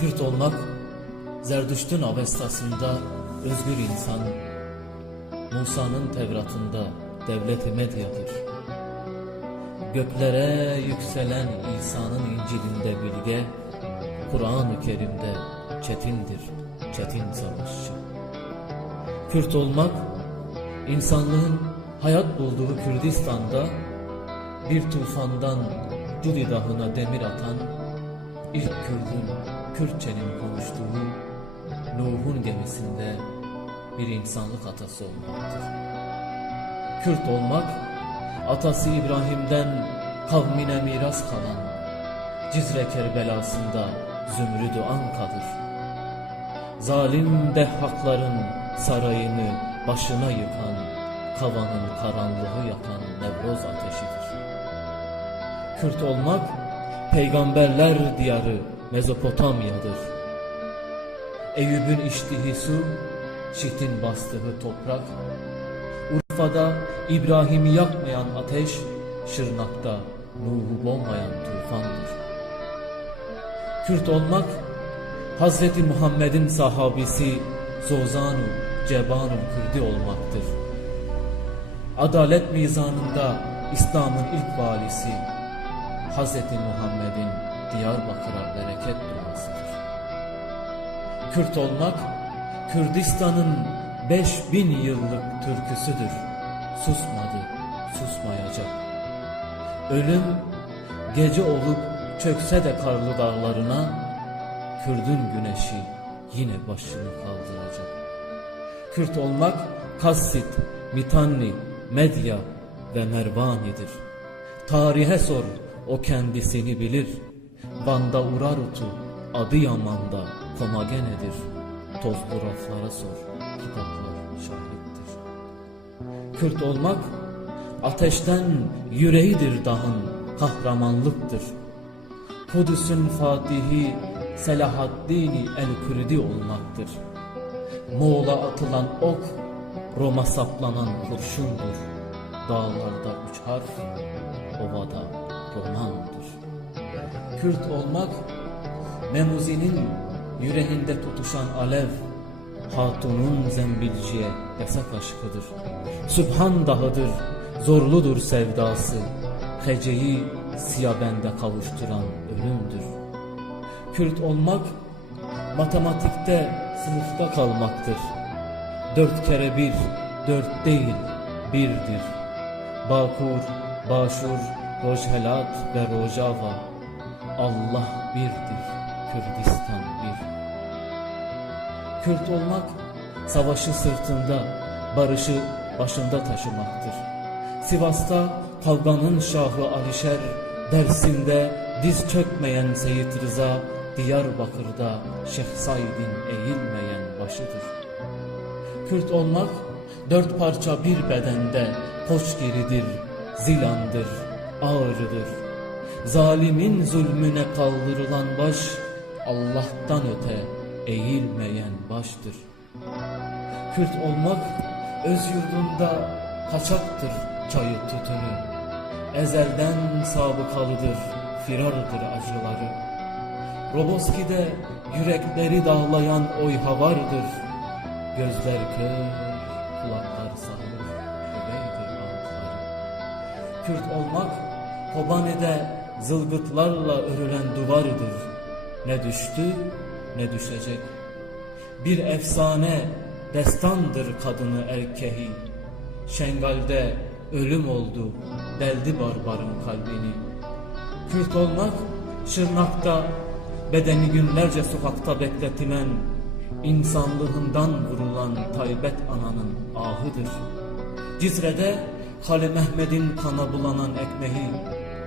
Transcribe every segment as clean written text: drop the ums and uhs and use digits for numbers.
Kürt olmak, Zerdüşt'ün Avestasında özgür insan, Musa'nın Tevrat'ında devlet-i medyadır. Göklere yükselen İsa'nın İncil'inde bilge, Kur'an-ı Kerim'de çetindir, çetin savaşçı. Kürt olmak, insanlığın hayat bulduğu Kürdistan'da bir tufandan Dudi Dağı'na demir atan ilk Kürdün Kürtçenin konuştuğu Nuh'un gemisinde bir insanlık atası olmaktır. Kürt olmak, atası İbrahim'den kavmine miras kalan Cizre Kerbelası'nda Zümrüt-ü Anka'dır. Zalim dehhakların sarayını başına yıkan, Kavanın karanlığı yakan Nevroz ateşidir. Kürt olmak, peygamberler diyarı Mezopotamya'dır. Eyüp'ün içtiği su, Şit'in bastığı toprak, Urfa'da İbrahim'i yakmayan ateş, Şırnak'ta Nuh'u boğmayan tufandır. Kürt olmak, Hazreti Muhammed'in sahabisi Zozan-ı Ceban-ı Kürdi olmaktır. Adalet mizanında İslam'ın ilk valisi Hazreti Muhammed'in Diyarbakır'a bereket duasıdır. Kürt olmak, Kürdistan'ın 5000 yıllık türküsüdür. Susmadı, susmayacak. Ölüm gece olup çökse de karlı dağlarına, Kürdün güneşi yine başını kaldıracak. Kürt olmak, Kassit, Mitanni, Medya ve Mervani'dir. Tarihe sor, o kendisini bilir. Van'da Urarutu, Adıyaman'da Komagene'dir. Tozlu raflara sor, kitaplar şahittir. Kürt olmak, ateşten yüreğidir dağın, kahramanlıktır. Kudüs'ün fatihi Selahaddin-i el-Kürdi olmaktır. Moğol'a atılan ok, Roma saplanan kurşundur. Dağlarda üç harf, ovada romandır. Kürt olmak, Memuzi'nin yüreğinde tutuşan alev, Hatun'un zembilciye yasak aşkıdır. Sübhan dağıdır, zorludur sevdası, Heceyi Siyabende kavuşturan ölümdür. Kürt olmak, matematikte sınıfta kalmaktır. 4 kere 1, 4 değil, 1'dir. Bakur, Başur, Rojhelat ve Rojava, Allah birdir, Kürdistan bir. Kürt olmak, savaşı sırtında, barışı başında taşımaktır. Sivas'ta kavganın şahı Alişer, Dersim'de diz çökmeyen Seyit Rıza, Diyarbakır'da Şeyh Said'in eğilmeyen başıdır. Kürt olmak, 4 parça bir bedende, Koçgiri'dir, Zilan'dır, Ağrı'dır. Zalimin zulmüne kaldırılan baş, Allah'tan öte eğilmeyen baştır. Kürt olmak, öz yurdunda kaçaktır çayı tütünü. Ezelden sabıkalıdır, firardır acıları. Roboski'de yürekleri dağlayan oyhavardır. Gözler kör, kulaklar sağır, öbeydir ağıtları. Kürt olmak, Kobane'de zılgıtlarla örülen duvardır. Ne düştü, ne düşecek. Bir efsane, destandır kadını erkeği. Şengal'de ölüm oldu, deldi barbarın kalbini. Kürt olmak, Şırnak'ta bedeni günlerce sokakta bekletilen, insanlığından vurulan Taybet ananın ahıdır. Cizre'de Hali Mehmet'in kana bulanan ekmeği,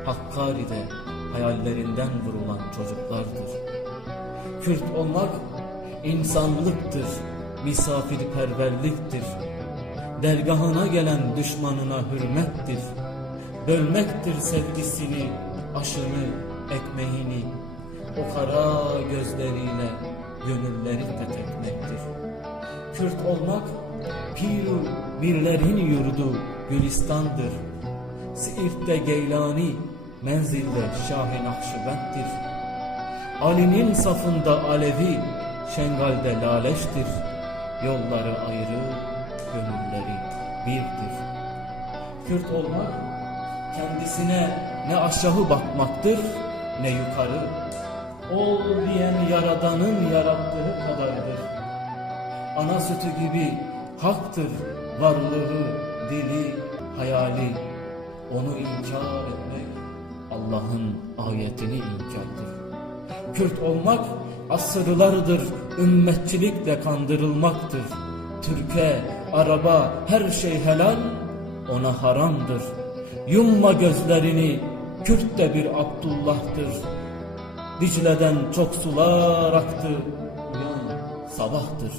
Hakkari'de hayallerinden vurulan çocuklardır. Kürt olmak, insanlıktır, misafirperverliktir. Dergahına gelen düşmanına hürmettir. Bölmektir sevgisini, aşını, ekmeğini. O kara gözleriyle gönülleri fethetmektir. Kürt olmak, Piru birlerin yurdu Gülistan'dır. Siirt'te Geylani, menzilde Şah-ı Nakşibend'dir. Ali'nin safında Alevi, Şengal'de laleştir. Yolları ayrı, gönülleri birdir. Kürt olmak, kendisine ne aşağı bakmaktır, ne yukarı. Ol diyen Yaradan'ın yarattığı kadardır. Ana sütü gibi haktır varlığı, dili, hayali. Onu inkar etmek Allah'ın ayetini inkardır. Kürt olmak asırlardır ümmetçilikle kandırılmaktır. Türkiye, araba, her şey helal, ona haramdır. Yumma gözlerini, Kürt de bir Abdullah'tır. Dicle'den çok sular aktı, uyan sabahtır.